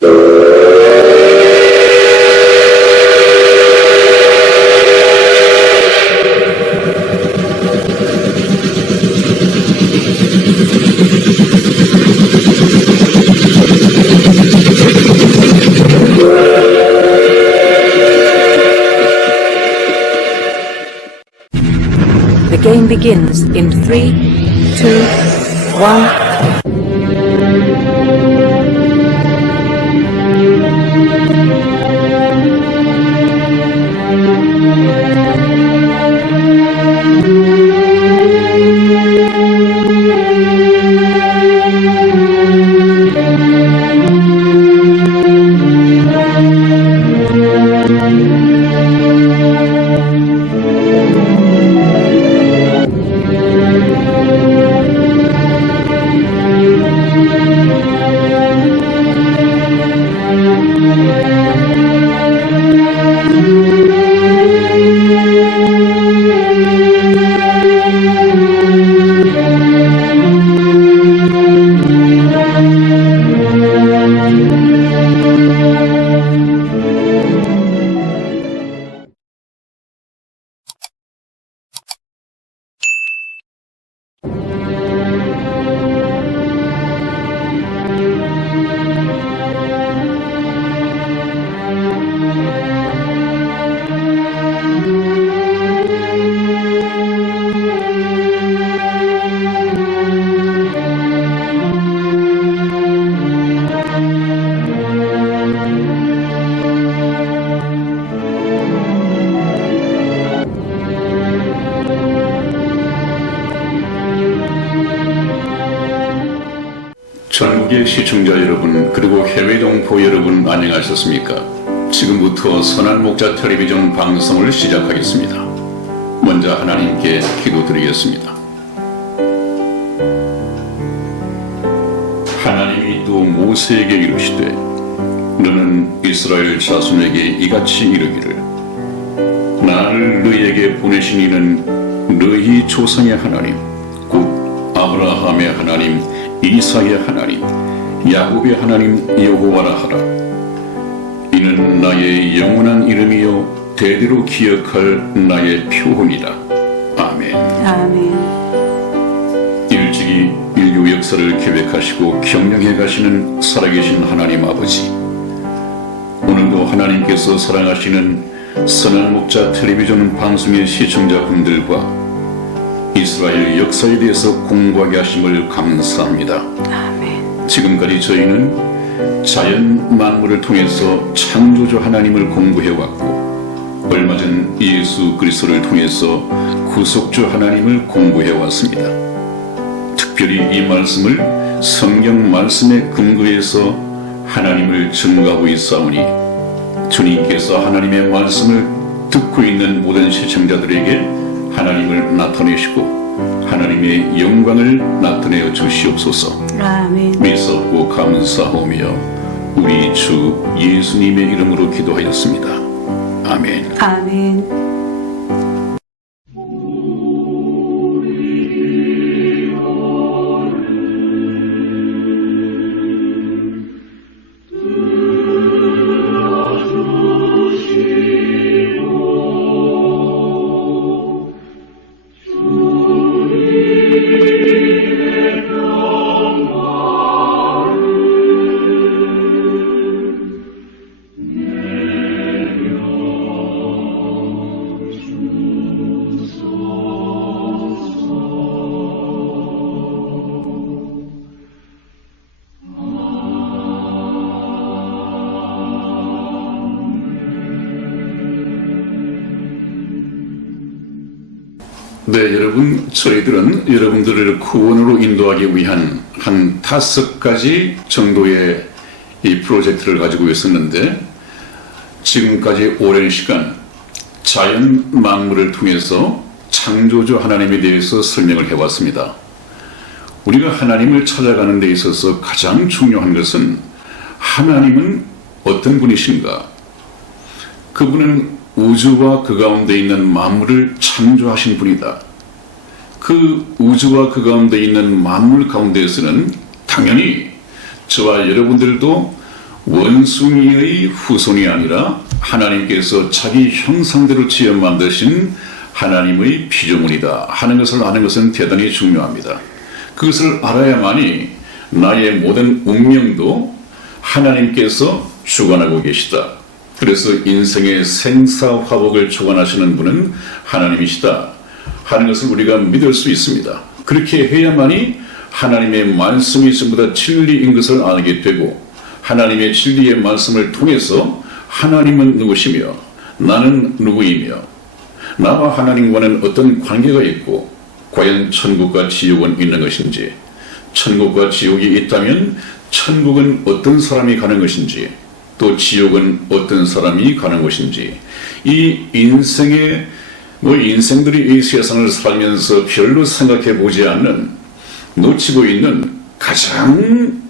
The game begins in 3, 2, 1. 전국의 시청자 여러분, 그리고 해외 동포 여러분, 안녕하셨습니까? 지금부터 선한 목자 텔레비전 방송을 시작하겠습니다. 먼저 하나님께 기도드리겠습니다. 하나님이 또 모세에게 이르시되, 너는 이스라엘 자손에게 이같이 이르기를, 나를 너희에게 보내신 이는 너희 조상의 하나님, 곧 아브라함의 하나님, 이삭의 하나님, 야곱의 하나님 여호와라 하라. 이는 나의 영원한 이름이요 대대로 기억할 나의 표훈이라. 아멘. 아멘. 일찍이 인류 역사를 계획하시고 경영해 가시는 살아계신 하나님 아버지, 오늘도 하나님께서 사랑하시는 선한 목자 텔레비전 방송의 시청자분들과 이스라엘 역사에 대해서 공부하게 하심을 감사합니다. 아멘. 지금까지 저희는 자연 만물을 통해서 창조주 하나님을 공부해왔고, 얼마 전 예수 그리스도를 통해서 구속주 하나님을 공부해왔습니다. 특별히 이 말씀을 성경 말씀에 근거해서 하나님을 증거하고 있사오니, 주님께서 하나님의 말씀을 듣고 있는 모든 시청자들에게 하나님을 나타내시고 하나님의 영광을 나타내어 주시옵소서. 아멘. 믿사옵고 감사하오며 우리 주 예수님의 이름으로 기도하였습니다. 아멘. 아멘. 네, 여러분, 저희들은 여러분들을 구원으로 인도하기 위한 한 5가지 정도의 이 프로젝트를 가지고 있었는데, 지금까지 오랜 시간 자연 만물을 통해서 창조주 하나님에 대해서 설명을 해왔습니다. 우리가 하나님을 찾아가는 데 있어서 가장 중요한 것은, 하나님은 어떤 분이신가? 그분은 우주와 그 가운데 있는 만물을 창조하신 분이다. 그 우주와 그 가운데 있는 만물 가운데에서는 당연히 저와 여러분들도 원숭이의 후손이 아니라 하나님께서 자기 형상대로 지어 만드신 하나님의 피조물이다 하는 것을 아는 것은 대단히 중요합니다. 그것을 알아야만이 나의 모든 운명도 하나님께서 주관하고 계시다. 그래서 인생의 생사화복을 주관하시는 분은 하나님이시다 하는 것을 우리가 믿을 수 있습니다. 그렇게 해야만이 하나님의 말씀이 전부 다 진리인 것을 알게 되고, 하나님의 진리의 말씀을 통해서 하나님은 누구시며 나는 누구이며 나와 하나님과는 어떤 관계가 있고, 과연 천국과 지옥은 있는 것인지, 천국과 지옥이 있다면 천국은 어떤 사람이 가는 것인지, 또 지옥은 어떤 사람이 가는 것인지, 이 인생의 인생들이 이 세상을 살면서 별로 생각해 보지 않는, 놓치고 있는 가장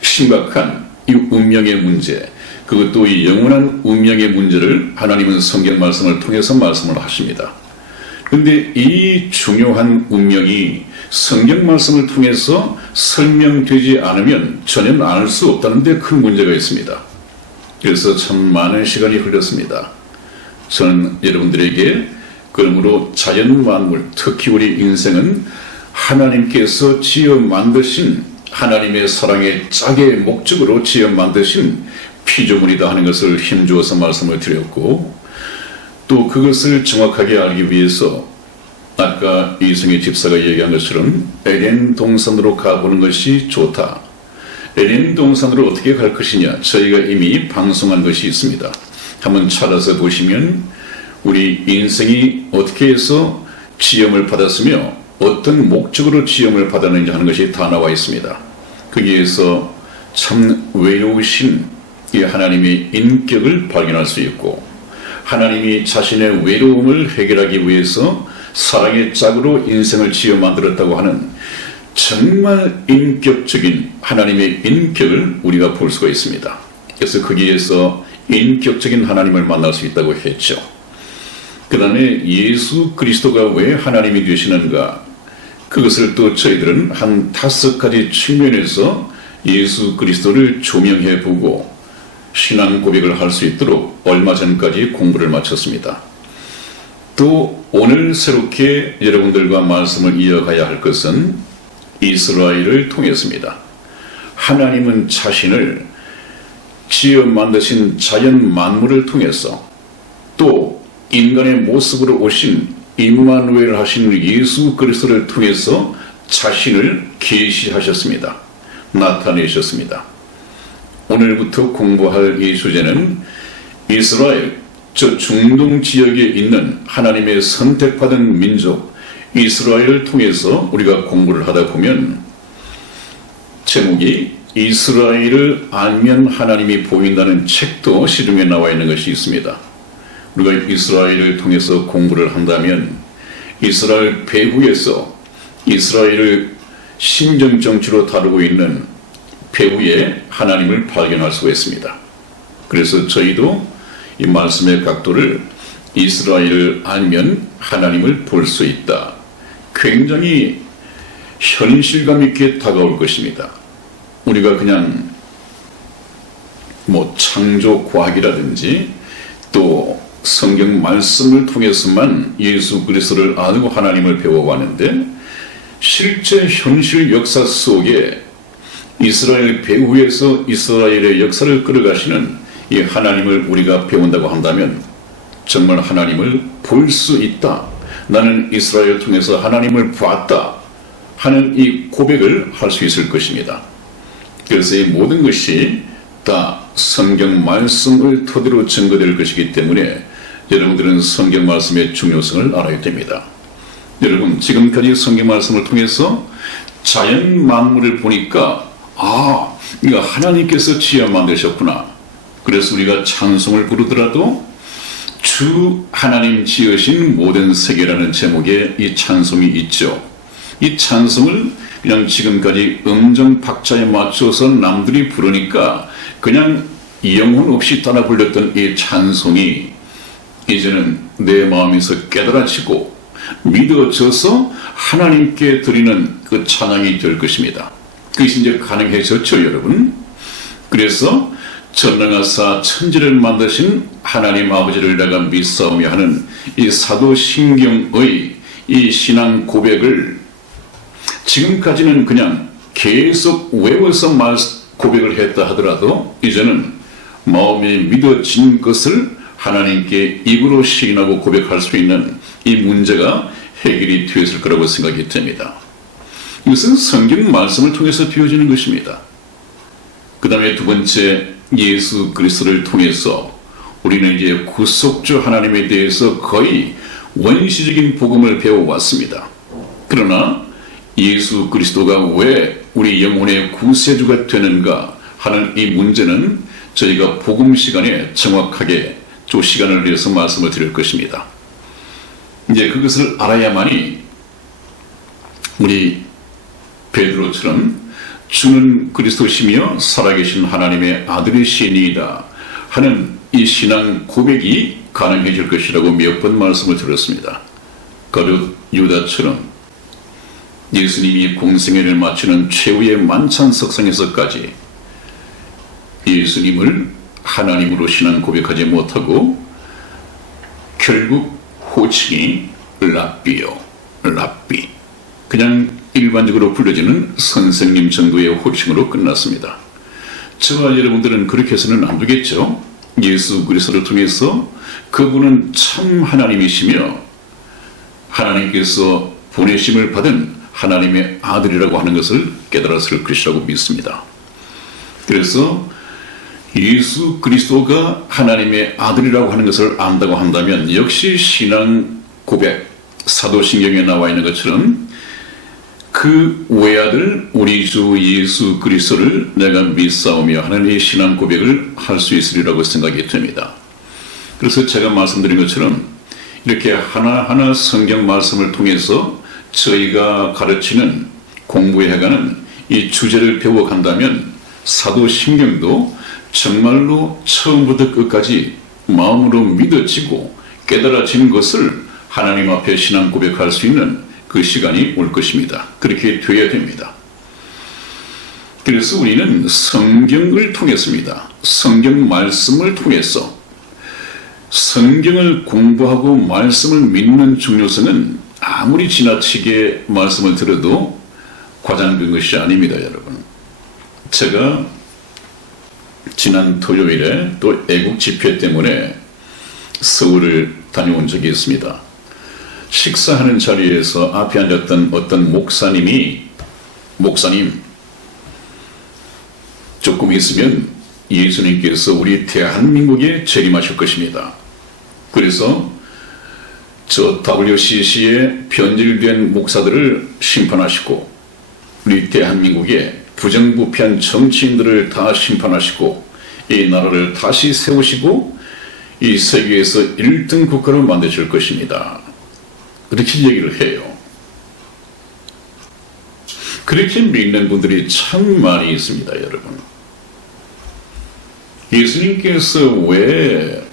심각한 이 운명의 문제, 그것도 이 영원한 운명의 문제를 하나님은 성경 말씀을 통해서 말씀을 하십니다. 그런데 이 중요한 운명이 성경 말씀을 통해서 설명되지 않으면 전혀 알 수 없다는 데 큰 문제가 있습니다. 그래서 참 많은 시간이 흘렀습니다. 저는 여러분들에게 그러므로 자연 만물, 특히 우리 인생은 하나님께서 지어 만드신, 하나님의 사랑의 짝의 목적으로 지어 만드신 피조물이다 하는 것을 힘주어서 말씀을 드렸고, 또 그것을 정확하게 알기 위해서 아까 이승희 집사가 얘기한 것처럼 에덴 동산으로 가보는 것이 좋다. 에덴 동산으로 어떻게 갈 것이냐, 저희가 이미 방송한 것이 있습니다. 한번 찾아서 보시면 우리 인생이 어떻게 해서 지음을 받았으며 어떤 목적으로 지음을 받았는지 하는 것이 다 나와 있습니다. 거기에서 참 외로우신 이 하나님의 인격을 발견할 수 있고, 하나님이 자신의 외로움을 해결하기 위해서 사랑의 짝으로 인생을 지어 만들었다고 하는 정말 인격적인 하나님의 인격을 우리가 볼 수가 있습니다. 그래서 거기에서 인격적인 하나님을 만날 수 있다고 했죠. 그 다음에 예수 그리스도가 왜 하나님이 되시는가, 그것을 또 저희들은 한 5가지 측면에서 예수 그리스도를 조명해 보고 신앙 고백을 할 수 있도록 얼마 전까지 공부를 마쳤습니다. 또 오늘 새롭게 여러분들과 말씀을 이어가야 할 것은 이스라엘을 통해서입니다. 하나님은 자신을 지어 만드신 자연 만물을 통해서, 또 인간의 모습으로 오신 임마누엘 하신 예수 그리스도를 통해서 자신을 계시하셨습니다. 나타내셨습니다. 오늘부터 공부할 이 주제는 이스라엘, 저 중동 지역에 있는 하나님의 선택받은 민족 이스라엘을 통해서 우리가 공부를 하다 보면, 제목이 이스라엘을 알면 하나님이 보인다는 책도 시중에 나와 있는 것이 있습니다. 우리가 이스라엘을 통해서 공부를 한다면 이스라엘 배후에서 이스라엘을 심정정치로 다루고 있는 배후의 하나님을 발견할 수가 있습니다. 그래서 저희도 이 말씀의 각도를 이스라엘을 알면 하나님을 볼 수 있다, 굉장히 현실감 있게 다가올 것입니다. 우리가 그냥 창조 과학이라든지 또 성경 말씀을 통해서만 예수 그리스도를 알고 하나님을 배워왔는데, 실제 현실 역사 속에 이스라엘 배후에서 이스라엘의 역사를 끌어가시는 이 하나님을 우리가 배운다고 한다면 정말 하나님을 볼 수 있다, 나는 이스라엘을 통해서 하나님을 봤다 하는 이 고백을 할 수 있을 것입니다. 그래서 이 모든 것이 다 성경 말씀을 토대로 증거될 것이기 때문에 여러분들은 성경 말씀의 중요성을 알아야 됩니다. 여러분, 지금까지 성경 말씀을 통해서 자연 만물을 보니까 이거 하나님께서 지어 만드셨구나. 그래서 우리가 찬송을 부르더라도 주 하나님 지으신 모든 세계라는 제목의 이 찬송이 있죠. 이 찬송을 그냥 지금까지 음정 박자에 맞춰서 남들이 부르니까 그냥 영혼 없이 따라 불렸던 이 찬송이 이제는 내 마음에서 깨달아지고 믿어져서 하나님께 드리는 그 찬양이 될 것입니다. 그것이 이제 가능해졌죠, 여러분. 그래서 전능하사 천지를 만드신 하나님 아버지를 내가 믿사오며 하는 이 사도신경의 이 신앙 고백을 지금까지는 그냥 계속 외워서 고백을 했다 하더라도 이제는 마음에 믿어진 것을 하나님께 입으로 시인하고 고백할 수 있는 이 문제가 해결이 되었을 거라고 생각이 됩니다. 이것은 성경 말씀을 통해서 되어지는 것입니다. 그 다음에 두 번째, 예수 그리스도를 통해서 우리는 이제 구속주 하나님에 대해서 거의 원시적인 복음을 배워왔습니다. 그러나 예수 그리스도가 왜 우리 영혼의 구세주가 되는가 하는 이 문제는 저희가 복음 시간에 정확하게 좀 시간을 내서 말씀을 드릴 것입니다. 이제 그것을 알아야만이 우리 베드로처럼 주는 그리스도시며 살아계신 하나님의 아들이시니이다 하는 이 신앙 고백이 가능해질 것이라고 몇 번 말씀을 드렸습니다. 거듭 유다처럼 예수님이 공생애를 마치는 최후의 만찬석상에서까지 예수님을 하나님으로 신앙 고백하지 못하고 결국 호칭이 랍비요, 랍비, 그냥 일반적으로 불려지는 선생님 정도의 호칭으로 끝났습니다. 저와 여러분들은 그렇게 해서는 안 되겠죠. 예수 그리스도를 통해서 그분은 참 하나님이시며 하나님께서 보내심을 받은 하나님의 아들이라고 하는 것을 깨달았을 것이라고 믿습니다. 그래서 예수 그리스도가 하나님의 아들이라고 하는 것을 안다고 한다면 역시 신앙 고백, 사도신경에 나와 있는 것처럼 그 외아들 우리 주 예수 그리스도를 내가 믿사오며 하는 이 신앙 고백을 할 수 있으리라고 생각이 됩니다. 그래서 제가 말씀드린 것처럼 이렇게 하나하나 성경 말씀을 통해서 저희가 가르치는 공부해가는 이 주제를 배워간다면 사도신경도 정말로 처음부터 끝까지 마음으로 믿어지고 깨달아지는 것을 하나님 앞에 신앙 고백할 수 있는 그 시간이 올 것입니다. 그렇게 되어야 됩니다. 그래서 우리는 성경을 통했습니다. 성경 말씀을 통해서 성경을 공부하고 말씀을 믿는 중요성은 아무리 지나치게 말씀을 들어도 과장된 것이 아닙니다, 여러분. 제가 지난 토요일에 또 애국 집회 때문에 서울을 다녀온 적이 있습니다. 식사하는 자리에서 앞에 앉았던 어떤 목사님, 조금 있으면 예수님께서 우리 대한민국에 재림하실 것입니다. 그래서 저 WCC에 변질된 목사들을 심판하시고 우리 대한민국에 부정부패한 정치인들을 다 심판하시고 이 나라를 다시 세우시고 이 세계에서 1등 국가로 만드실 것입니다. 그렇게 얘기를 해요. 그렇게 믿는 분들이 참 많이 있습니다, 여러분. 예수님께서 왜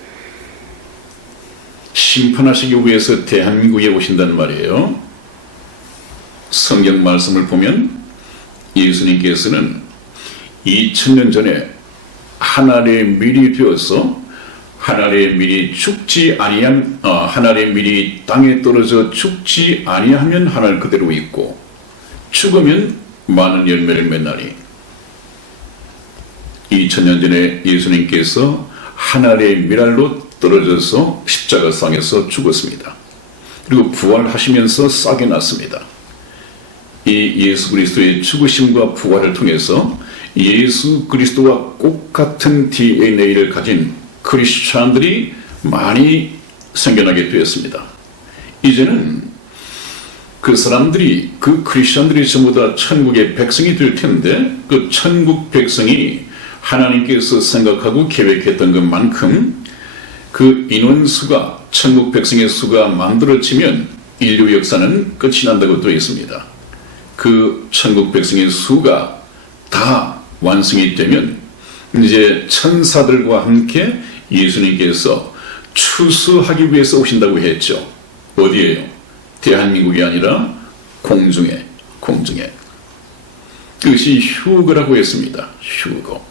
심판하시기 위해서 대한민국에 오신단 말이에요? 성경 말씀을 보면 예수님께서는 2000년 전에 하늘의 밀이 되어서 하늘의 밀이 죽지 아니한 하늘의 밀이 땅에 떨어져 죽지 아니하면 하늘 그대로 있고 죽으면 많은 열매를 맺나니 2000년 전에 예수님께서 하늘의 밀알로 떨어져서 십자가상에서 죽었습니다. 그리고 부활하시면서 싸게 났습니다. 이 예수 그리스도의 죽으심과 부활을 통해서 예수 그리스도와 똑같은 DNA를 가진 크리스찬들이 많이 생겨나게 되었습니다. 이제는 그 사람들이, 그 크리스찬들이 전부 다 천국의 백성이 될 텐데 그 천국 백성이 하나님께서 생각하고 계획했던 것만큼 그 인원수가, 천국 백성의 수가 만들어지면 인류 역사는 끝이 난다고 되어 있습니다. 그 천국 백성의 수가 다 완성이 되면 이제 천사들과 함께 예수님께서 추수하기 위해서 오신다고 했죠. 어디에요? 대한민국이 아니라 공중에. 그것이 휴거라고 했습니다. 휴거.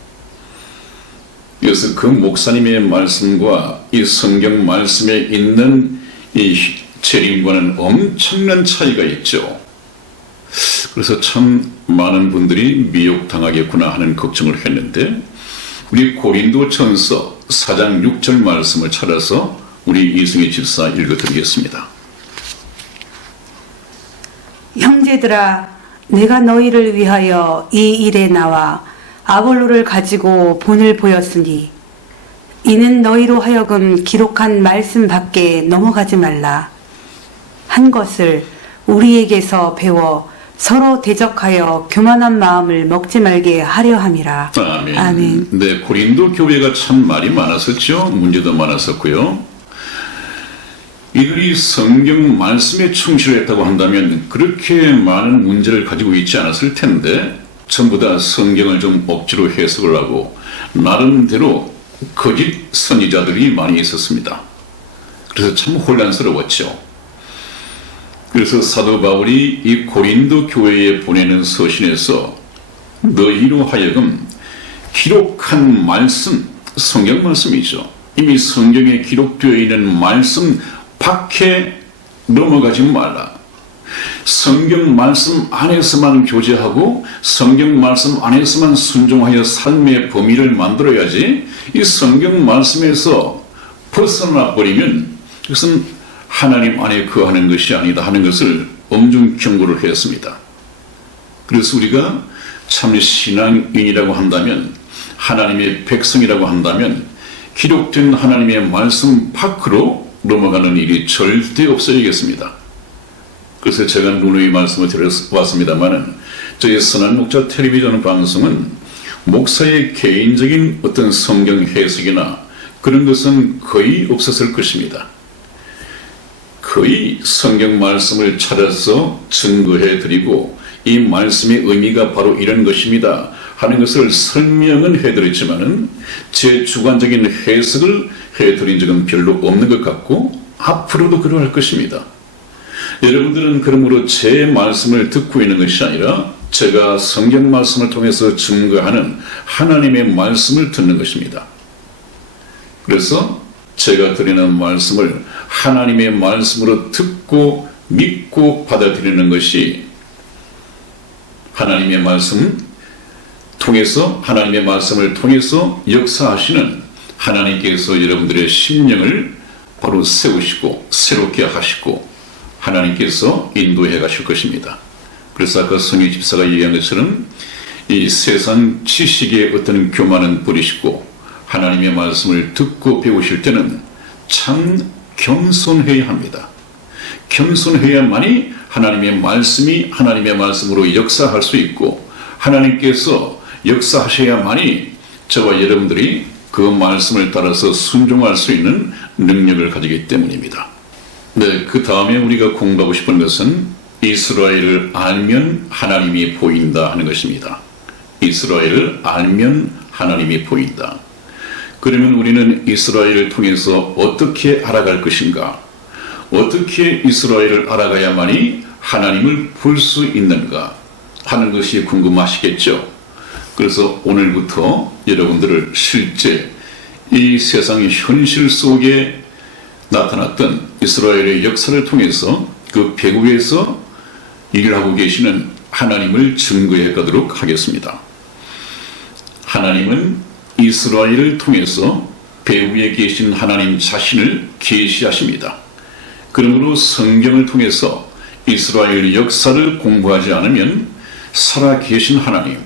그래서 그 목사님의 말씀과 이 성경 말씀에 있는 이 재림과는 엄청난 차이가 있죠. 그래서 참 많은 분들이 미혹당하겠구나 하는 걱정을 했는데, 우리 고린도전서 4장 6절 말씀을 찾아서 우리 이승희 집사 읽어드리겠습니다. 형제들아, 내가 너희를 위하여 이 일에 나와 아볼로를 가지고 본을 보였으니 이는 너희로 하여금 기록한 말씀 밖에 넘어가지 말라. 한 것을 우리에게서 배워 서로 대적하여 교만한 마음을 먹지 말게 하려 함이라. 아멘. 아멘. 네, 고린도 교회가 참 말이 많았었죠. 문제도 많았었고요. 이들이 성경 말씀에 충실했다고 한다면 그렇게 많은 문제를 가지고 있지 않았을 텐데, 전부 다 성경을 좀 억지로 해석을 하고 나름대로 거짓 선지자들이 많이 있었습니다. 그래서 참 혼란스러웠죠. 그래서 사도 바울이 이 고린도 교회에 보내는 서신에서 너희로 하여금 기록한 말씀, 성경 말씀이죠. 이미 성경에 기록되어 있는 말씀 밖에 넘어가지 말라. 성경 말씀 안에서만 교제하고 성경 말씀 안에서만 순종하여 삶의 범위를 만들어야지, 이 성경 말씀에서 벗어나 버리면 그것은 하나님 안에 거하는 것이 아니다 하는 것을 엄중 경고를 했습니다. 그래서 우리가 참 신앙인이라고 한다면, 하나님의 백성이라고 한다면 기록된 하나님의 말씀 밖으로 넘어가는 일이 절대 없어야겠습니다. 그래서 제가 누누이 말씀을 드려왔습니다마는, 저희 선한 목자 텔레비전 방송은 목사의 개인적인 어떤 성경 해석이나 그런 것은 거의 없었을 것입니다. 거의 성경 말씀을 찾아서 증거해 드리고 이 말씀의 의미가 바로 이런 것입니다 하는 것을 설명은 해드렸지만은 제 주관적인 해석을 해드린 적은 별로 없는 것 같고 앞으로도 그러할 것입니다. 여러분들은 그러므로 제 말씀을 듣고 있는 것이 아니라 제가 성경 말씀을 통해서 증거하는 하나님의 말씀을 듣는 것입니다. 그래서 제가 드리는 말씀을 하나님의 말씀으로 듣고 믿고 받아들이는 것이 하나님의 말씀 통해서, 하나님의 말씀을 통해서 역사하시는 하나님께서 여러분들의 심령을 바로 세우시고 새롭게 하시고 하나님께서 인도해 가실 것입니다. 그래서 아까 성희 집사가 얘기한 것처럼 이 세상 지식의 어떤 교만은 버리시고 하나님의 말씀을 듣고 배우실 때는 참 겸손해야 합니다. 겸손해야만이 하나님의 말씀이 하나님의 말씀으로 역사할 수 있고, 하나님께서 역사하셔야만이 저와 여러분들이 그 말씀을 따라서 순종할 수 있는 능력을 가지기 때문입니다. 네, 그 다음에 우리가 공부하고 싶은 것은 이스라엘을 알면 하나님이 보인다 하는 것입니다. 이스라엘을 알면 하나님이 보인다. 그러면 우리는 이스라엘을 통해서 어떻게 알아갈 것인가? 어떻게 이스라엘을 알아가야만이 하나님을 볼 수 있는가 하는 것이 궁금하시겠죠? 그래서 오늘부터 여러분들을 실제 이 세상의 현실 속에 나타났던 이스라엘의 역사를 통해서 그 배후에서 일을 하고 계시는 하나님을 증거해 가도록 하겠습니다. 하나님은 이스라엘을 통해서 배후에 계신 하나님 자신을 계시하십니다. 그러므로 성경을 통해서 이스라엘 역사를 공부하지 않으면 살아계신 하나님,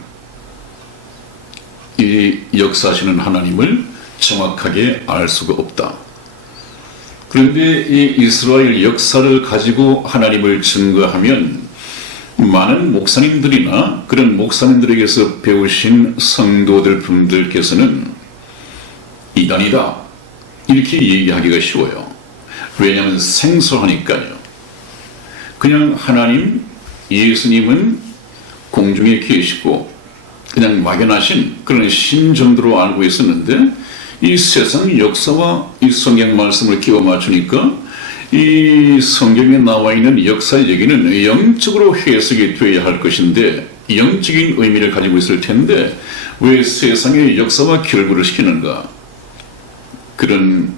이 역사하시는 하나님을 정확하게 알 수가 없다. 그런데 이 이스라엘 역사를 가지고 하나님을 증거하면 많은 목사님들이나 그런 목사님들에게서 배우신 성도들 분들께서는 이단이다 이렇게 얘기하기가 쉬워요. 왜냐하면 생소하니까요. 그냥 하나님, 예수님은 공중에 계시고 그냥 막연하신 그런 신 정도로 알고 있었는데, 이 세상 역사와 이 성경 말씀을 끼워 맞추니까 이 성경에 나와 있는 역사 얘기는 영적으로 해석이 되어야 할 것인데, 영적인 의미를 가지고 있을 텐데 왜 세상의 역사와 결부를 시키는가? 그런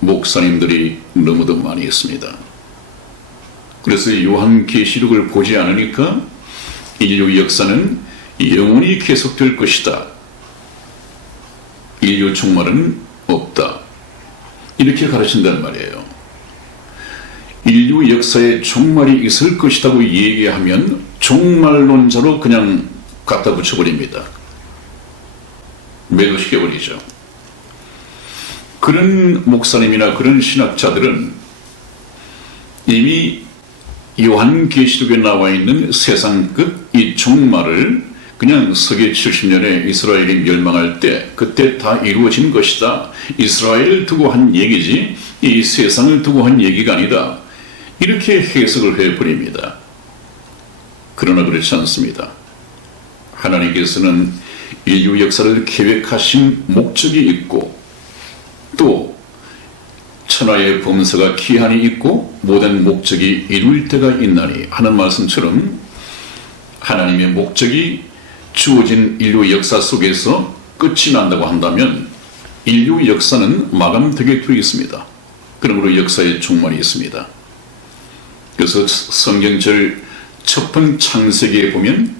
목사님들이 너무도 많이 있습니다. 그래서 요한계시록을 보지 않으니까 인류 역사는 영원히 계속될 것이다. 인류 종말은 없다. 이렇게 가르친단 말이에요. 인류 역사에 종말이 있을 것이라고 얘기하면 종말론자로 그냥 갖다 붙여버립니다. 매도시켜버리죠. 그런 목사님이나 그런 신학자들은 이미 요한계시록에 나와 있는 세상 끝 이 종말을 그냥 서기 70년에 이스라엘이 멸망할 때 그때 다 이루어진 것이다. 이스라엘을 두고 한 얘기지 이 세상을 두고 한 얘기가 아니다. 이렇게 해석을 해버립니다. 그러나 그렇지 않습니다. 하나님께서는 인류 역사를 계획하신 목적이 있고 또 천하의 범사가 기한이 있고 모든 목적이 이룰 때가 있나니 하는 말씀처럼 하나님의 목적이 주어진 인류 역사 속에서 끝이 난다고 한다면 인류 역사는 마감되게 되어 있습니다. 그러므로 역사의 종말이 있습니다. 그래서 성경절 첫 번 창세기에 보면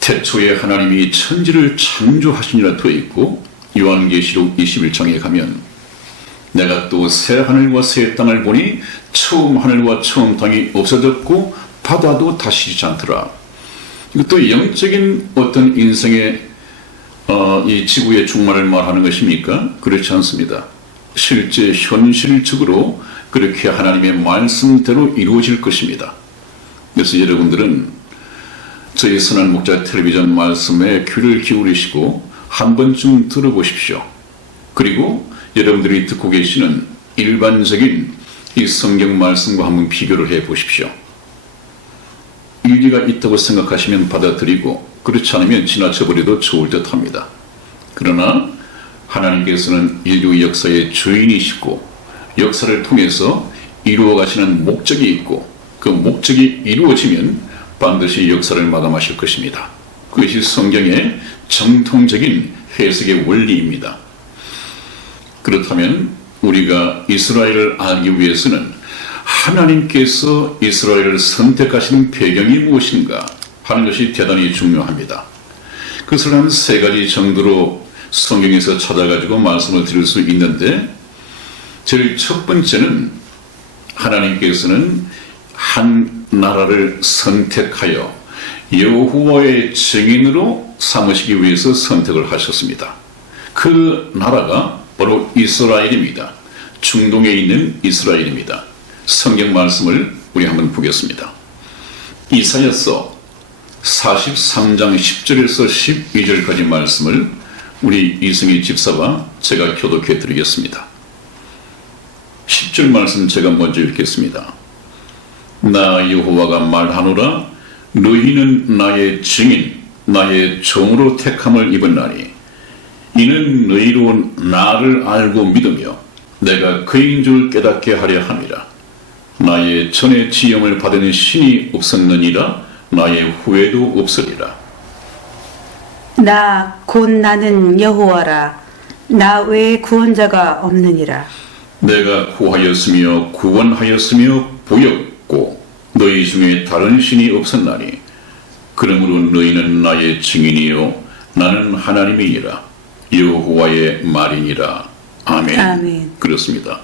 태초에 하나님이 천지를 창조하시니라 되어 있고 요한계시록 21장에 가면 내가 또 새 하늘과 새 땅을 보니 처음 하늘과 처음 땅이 없어졌고 바다도 다시 있지 않더라. 이것도 영적인 어떤 인생의 이 지구의 종말을 말하는 것입니까? 그렇지 않습니다. 실제 현실적으로 그렇게 하나님의 말씀대로 이루어질 것입니다. 그래서 여러분들은 저희 선한 목자 텔레비전 말씀에 귀를 기울이시고 한 번쯤 들어보십시오. 그리고 여러분들이 듣고 계시는 일반적인 이 성경 말씀과 한번 비교를 해 보십시오. 일리가 있다고 생각하시면 받아들이고 그렇지 않으면 지나쳐버려도 좋을 듯 합니다. 그러나 하나님께서는 인류 역사의 주인이시고 역사를 통해서 이루어 가시는 목적이 있고 그 목적이 이루어지면 반드시 역사를 마감하실 것입니다. 그것이 성경의 정통적인 해석의 원리입니다. 그렇다면 우리가 이스라엘을 알기 위해서는 하나님께서 이스라엘을 선택하신 배경이 무엇인가 하는 것이 대단히 중요합니다. 그것을 한 세 가지 정도로 성경에서 찾아가지고 말씀을 드릴 수 있는데 제일 첫 번째는 하나님께서는 한 나라를 선택하여 여호와의 증인으로 삼으시기 위해서 선택을 하셨습니다. 그 나라가 바로 이스라엘입니다. 중동에 있는 이스라엘입니다. 성경 말씀을 우리 한번 보겠습니다. 이사야서 43장 10절에서 12절까지 말씀을 우리 이승희 집사와 제가 교독해 드리겠습니다. 10절 말씀 제가 먼저 읽겠습니다. 나 여호와가 말하노라 너희는 나의 증인 나의 종으로 택함을 입었나니 이는 너희로 나를 알고 믿으며 내가 그인 줄 깨닫게 하려 함이라. 나의 전에 지음을 받은 신이 없었느니라 나의 후에도 없으리라. 나 곧 나는 여호와라. 나 외에 구원자가 없느니라. 내가 구하였으며 구원하였으며 보였고 너희 중에 다른 신이 없었나니 그러므로 너희는 나의 증인이요 나는 하나님이니라. 여호와의 말이니라. 아멘. 아멘. 그렇습니다.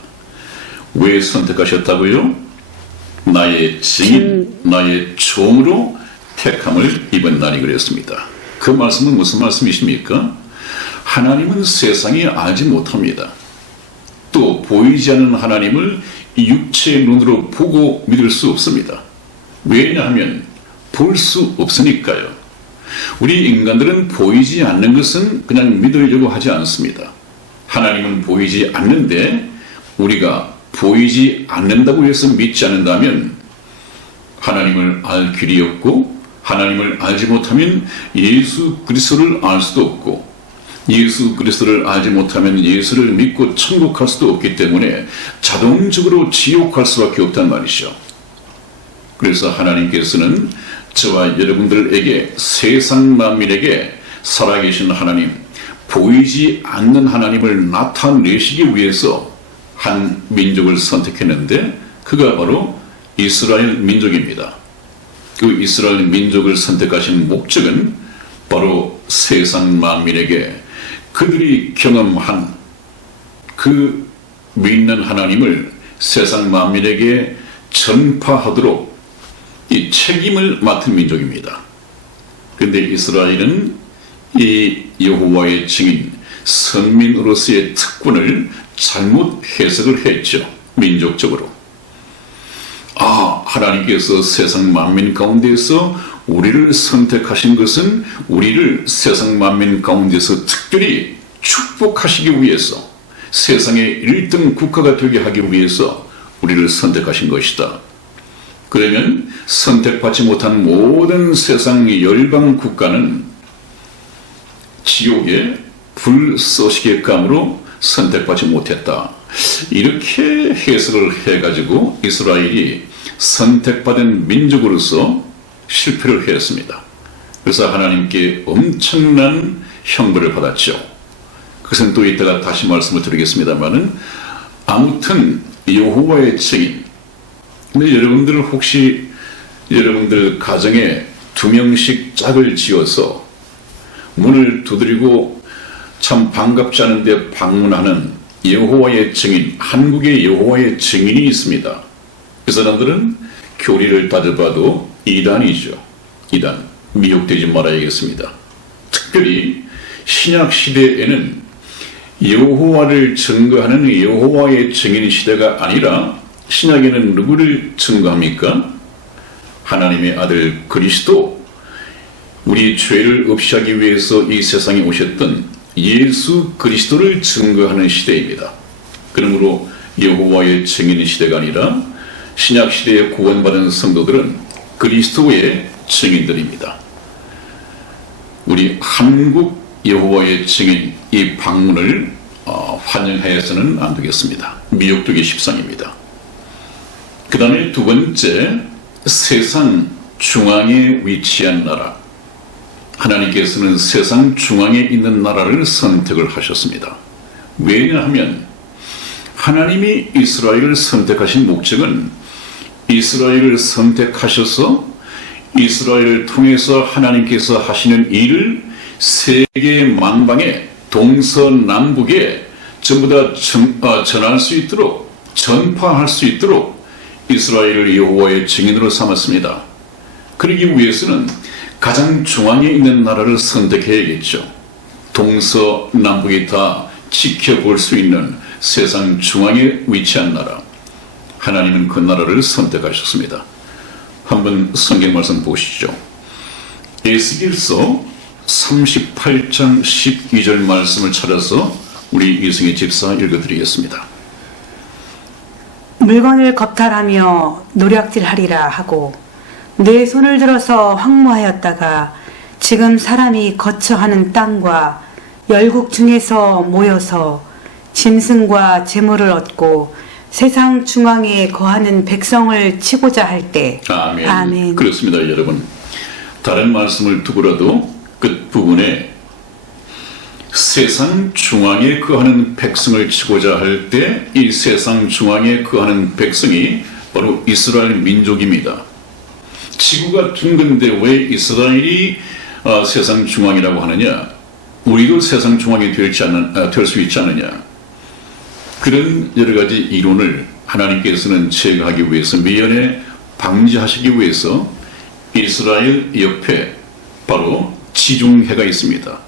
왜 선택하셨다고요? 나의 증인, 나의 종으로 택함을 입었나니 그랬습니다. 그 말씀은 무슨 말씀이십니까? 하나님은 세상에 알지 못합니다. 또 보이지 않는 하나님을 육체의 눈으로 보고 믿을 수 없습니다. 왜냐하면 볼 수 없으니까요. 우리 인간들은 보이지 않는 것은 그냥 믿으려고 하지 않습니다. 하나님은 보이지 않는데 우리가 보이지 않는다고 해서 믿지 않는다면 하나님을 알 길이 없고 하나님을 알지 못하면 예수 그리스도를 알 수도 없고 예수 그리스도를 알지 못하면 예수를 믿고 천국 갈 수도 없기 때문에 자동적으로 지옥 갈 수밖에 없단 말이죠. 그래서 하나님께서는 저와 여러분들에게 세상 만민에게 살아계신 하나님, 보이지 않는 하나님을 나타내시기 위해서 한 민족을 선택했는데 그가 바로 이스라엘 민족입니다. 그 이스라엘 민족을 선택하신 목적은 바로 세상 만민에게 그들이 경험한 그 믿는 하나님을 세상 만민에게 전파하도록 이 책임을 맡은 민족입니다. 그런데 이스라엘은 이 여호와의 증인 선민으로서의 특권을 잘못 해석을 했죠. 민족적으로. 하나님께서 세상 만민 가운데서 우리를 선택하신 것은 우리를 세상 만민 가운데서 특별히 축복하시기 위해서 세상의 1등 국가가 되게 하기 위해서 우리를 선택하신 것이다. 그러면 선택받지 못한 모든 세상 열방 국가는 지옥에 불 쏘시게감으로 선택받지 못했다. 이렇게 해석을 해가지고 이스라엘이 선택받은 민족으로서 실패를 했습니다. 그래서 하나님께 엄청난 형벌을 받았죠. 그것은 또 이따가 다시 말씀을 드리겠습니다만은 아무튼 여호와의 증인. 근데 여러분들 혹시 여러분들 가정에 2명씩 짝을 지어서 문을 두드리고 참 반갑지 않은데 방문하는 여호와의 증인, 한국의 여호와의 증인이 있습니다. 그 사람들은 교리를 따져봐도 이단이죠. 이단. 미혹되지 말아야겠습니다. 특별히 신약 시대에는 여호와를 증거하는 여호와의 증인 시대가 아니라 신약에는 누구를 증거합니까? 하나님의 아들 그리스도, 우리 죄를 없이하기 위해서 이 세상에 오셨던 예수 그리스도를 증거하는 시대입니다. 그러므로 여호와의 증인 시대가 아니라 신약 시대에 구원받은 성도들은 그리스도의 증인들입니다. 우리 한국 여호와의 증인 이 방문을 환영해서는 안 되겠습니다. 미혹되기 십상입니다. 그 다음에 두 번째, 세상 중앙에 위치한 나라. 하나님께서는 세상 중앙에 있는 나라를 선택을 하셨습니다. 왜냐하면 하나님이 이스라엘을 선택하신 목적은 이스라엘을 선택하셔서 이스라엘을 통해서 하나님께서 하시는 일을 세계 만방에 동서남북에 전부 다 전할 수 있도록, 전파할 수 있도록 이스라엘을 여호와의 증인으로 삼았습니다. 그러기 위해서는 가장 중앙에 있는 나라를 선택해야겠죠. 동서남북이 다 지켜볼 수 있는 세상 중앙에 위치한 나라. 하나님은 그 나라를 선택하셨습니다. 한번 성경 말씀 보시죠. 에스겔서 38장 12절 말씀을 찾아서 우리 이승희 집사 읽어드리겠습니다. 물건을 겁탈하며 노략질하리라 하고 내 손을 들어서 황무하였다가 지금 사람이 거처하는 땅과 열국 중에서 모여서 짐승과 재물을 얻고 세상 중앙에 거하는 백성을 치고자 할 때. 아멘. 아멘. 그렇습니다, 여러분. 다른 말씀을 두고라도 끝부분에 세상 중앙에 거하는 백성을 치고자 할 때 이 세상 중앙에 거하는 백성이 바로 이스라엘 민족입니다. 지구가 둥근데 왜 이스라엘이 세상 중앙이라고 하느냐? 우리도 세상 중앙이 될 수 있지 않느냐? 그런 여러 가지 이론을 하나님께서는 제거하기 위해서, 미연에 방지하시기 위해서 이스라엘 옆에 바로 지중해가 있습니다.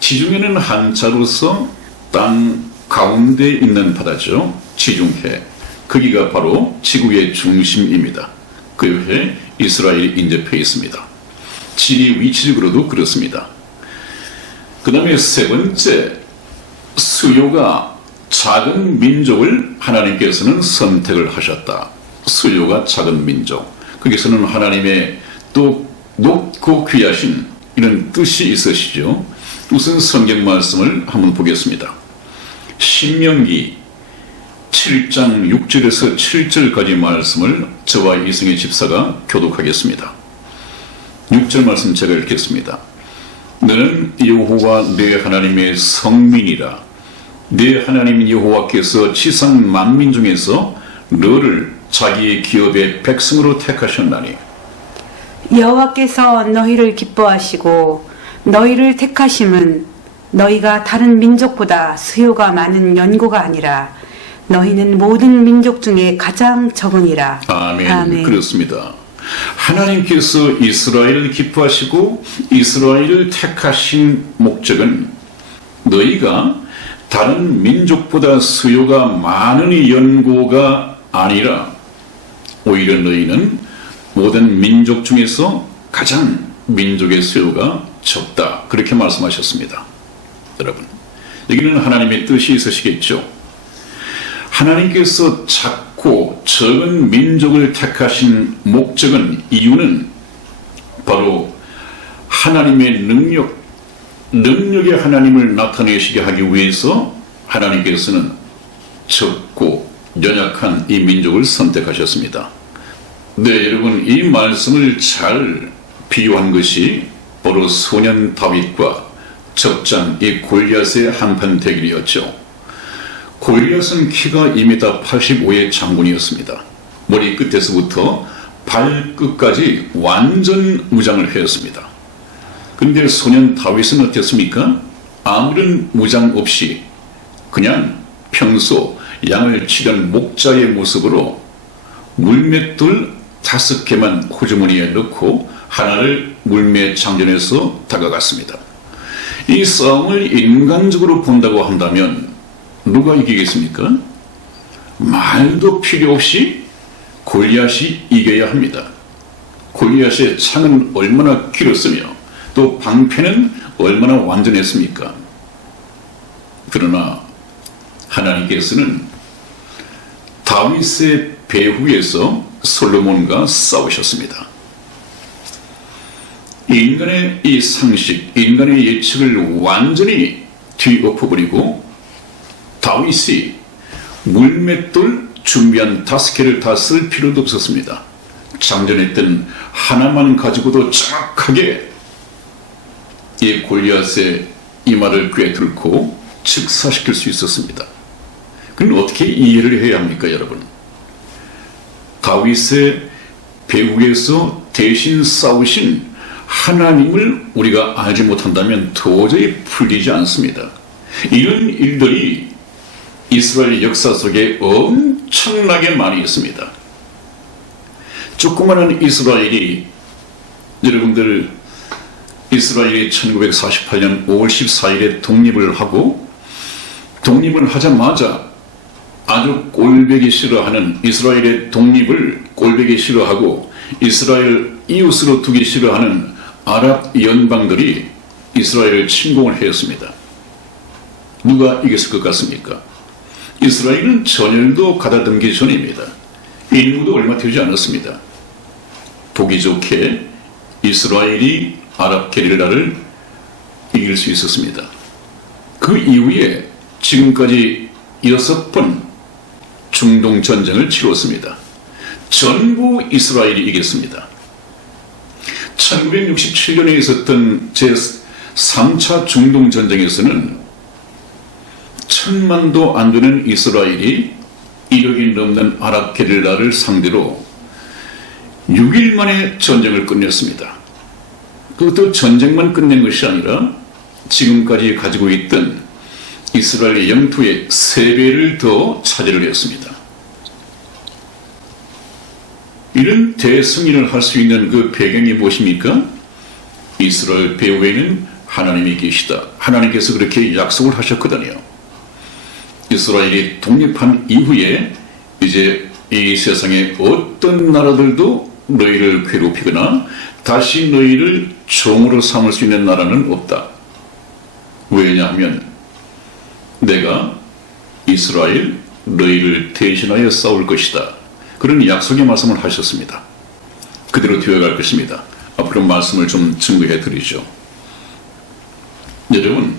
지중해는 한자로서 땅 가운데 있는 바다죠. 지중해. 거기가 바로 지구의 중심입니다. 그 옆에 이스라엘이 인접해 있습니다. 지리 위치적으로도 그렇습니다. 그 다음에 세 번째, 수요가 작은 민족을 하나님께서는 선택을 하셨다. 수요가 작은 민족. 거기서는 하나님의 또 높고 귀하신 이런 뜻이 있으시죠. 우선 성경 말씀을 한번 보겠습니다. 신명기 7장 6절에서 7절까지 말씀을 저와 이승희 집사가 교독하겠습니다. 6절 말씀 제가 읽겠습니다. 너는 여호와 내 하나님의 성민이라. 내 하나님 여호와께서 지상 만민 중에서 너를 자기의 기업의 백성으로 택하셨나니. 여호와께서 너희를 기뻐하시고 너희를 택하심은 너희가 다른 민족보다 수요가 많은 연고가 아니라 너희는 모든 민족 중에 가장 적으니라. 아멘. 그렇습니다. 하나님께서 이스라엘을 기뻐하시고 이스라엘을 택하신 목적은 너희가 다른 민족보다 수요가 많은 연고가 아니라 오히려 너희는 모든 민족 중에서 가장 민족의 수요가 적다. 그렇게 말씀하셨습니다. 여러분, 여기는 하나님의 뜻이 있으시겠죠. 하나님께서 작고 적은 민족을 택하신 목적은, 이유는 바로 하나님의 능력의 하나님을 나타내시게 하기 위해서 하나님께서는 적고 연약한 이 민족을 선택하셨습니다. 네, 여러분, 이 말씀을 잘 비유한 것이 바로 소년 다윗과 적장 이 골리앗의 한판 대결이었죠. 골리앗은 키가 2m 85의 장군이었습니다. 머리 끝에서부터 발끝까지 완전 무장을 하였습니다. 그런데 소년 다윗은 어땠습니까? 아무런 무장 없이 그냥 평소 양을 치던 목자의 모습으로 물맷돌 5개만 호주머니에 넣고 하나를 물매 장전해서 다가갔습니다. 이 싸움을 인간적으로 본다고 한다면 누가 이기겠습니까? 말도 필요 없이 골리앗이 이겨야 합니다. 골리앗의 창은 얼마나 길었으며 또 방패는 얼마나 완전했습니까? 그러나 하나님께서는 다윗의 배후에서 솔로몬과 싸우셨습니다. 인간의 이 상식, 인간의 예측을 완전히 뒤엎어버리고 다윗이 물맷돌 준비한 5개를 다 쓸 필요도 없었습니다. 장전했던 하나만 가지고도 정확하게 이 골리앗의 이마를 꿰뚫고 즉사시킬 수 있었습니다. 그럼 어떻게 이해를 해야 합니까, 여러분? 다윗의 배후에서 대신 싸우신 하나님을 우리가 알지 못한다면 도저히 풀리지 않습니다. 이런 일들이 이스라엘 역사 속에 엄청나게 많이 있습니다. 조그마한 이스라엘이, 여러분들, 이스라엘이 1948년 5월 14일에 독립을 하고, 독립을 하자마자 아주 꼴보기 싫어하는 이스라엘의 독립을 꼴보기 싫어하고 이스라엘 이웃으로 두기 싫어하는 아랍 연방들이 이스라엘을 침공을 했습니다. 누가 이겼을 것 같습니까? 이스라엘은 전열도 가다듬기 전입니다. 인구도 얼마 되지 않았습니다. 보기 좋게 이스라엘이 아랍 게릴라를 이길 수 있었습니다. 그 이후에 지금까지 6번 중동 전쟁을 치렀습니다. 전부 이스라엘이 이겼습니다. 1967년에 있었던 제3차 중동 전쟁에서는 1000만도 안 되는 이스라엘이 1억이 넘는 아랍 게릴라를 상대로 6일 만에 전쟁을 끝냈습니다. 그것도 전쟁만 끝낸 것이 아니라 지금까지 가지고 있던 이스라엘의 영토의 3배를 더 차지를 했습니다. 이런 대승리를 할 수 있는 그 배경이 무엇입니까? 이스라엘 배후에는 하나님이 계시다. 하나님께서 그렇게 약속을 하셨거든요. 이스라엘이 독립한 이후에 이제 이 세상에 어떤 나라들도 너희를 괴롭히거나 다시 너희를 종으로 삼을 수 있는 나라는 없다. 왜냐하면 내가 이스라엘 너희를 대신하여 싸울 것이다. 그런 약속의 말씀을 하셨습니다. 그대로 되어갈 것입니다. 앞으로 말씀을 좀 증거해 드리죠. 여러분,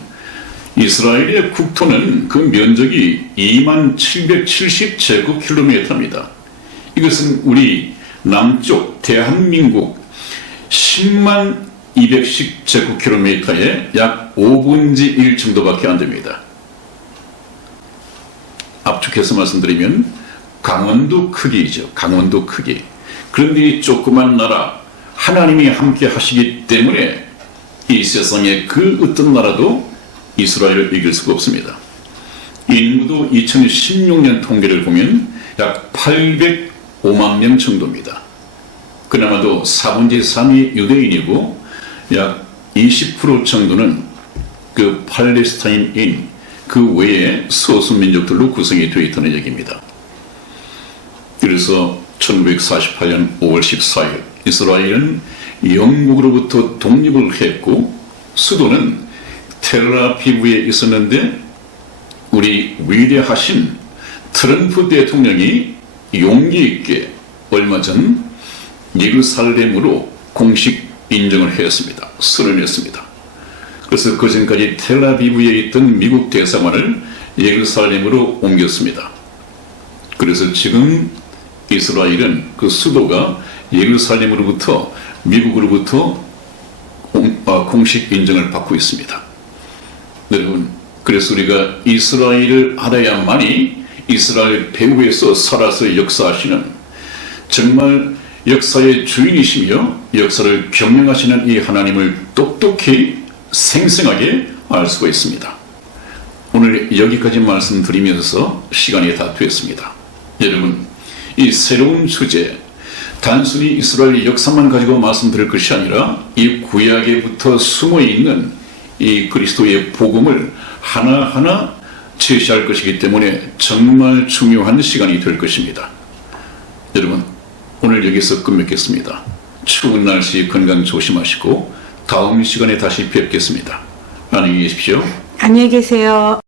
이스라엘의 국토는 그 면적이 2770제곱킬로미터입니다. 이것은 우리 남쪽 대한민국 10만 210제곱킬로미터의 약 5분의 1 정도밖에 안 됩니다. 압축해서 말씀드리면 강원도 크기이죠. 강원도 크기. 그런데 이 조그만 나라 하나님이 함께 하시기 때문에 이 세상의 그 어떤 나라도 이스라엘을 이길 수가 없습니다. 인구도 2016년 통계를 보면 약 805만 명 정도입니다. 그나마도 4분의 3이 유대인이고 약 20% 정도는 그 팔레스타인인 그 외의 소수민족들로 구성이 되어 있다는 얘기입니다. 그래서 1948년 5월 14일 이스라엘은 영국으로부터 독립을 했고 수도는 텔아비브에 있었는데 우리 위대하신 트럼프 대통령이 용기 있게 얼마 전 예루살렘으로 공식 인정을 했습니다. 선언했습니다. 그래서 그 전까지 텔아비브에 있던 미국 대사관을 예루살렘으로 옮겼습니다. 그래서 지금 이스라엘은 그 수도가 예루살렘으로부터 미국으로부터 공식 인정을 받고 있습니다. 여러분, 그래서 우리가 이스라엘을 알아야만이 이스라엘 배후에서 살아서 역사하시는 정말 역사의 주인이시며 역사를 경영하시는 이 하나님을 똑똑히 생생하게 알 수가 있습니다. 오늘 여기까지 말씀드리면서 시간이 다 됐습니다. 여러분, 이 새로운 주제, 단순히 이스라엘 역사만 가지고 말씀드릴 것이 아니라 이 구약에부터 숨어있는 이 그리스도의 복음을 하나하나 제시할 것이기 때문에 정말 중요한 시간이 될 것입니다. 여러분, 오늘 여기서 끝맺겠습니다. 추운 날씨 건강 조심하시고 다음 시간에 다시 뵙겠습니다. 안녕히 계십시오. 안녕히 계세요.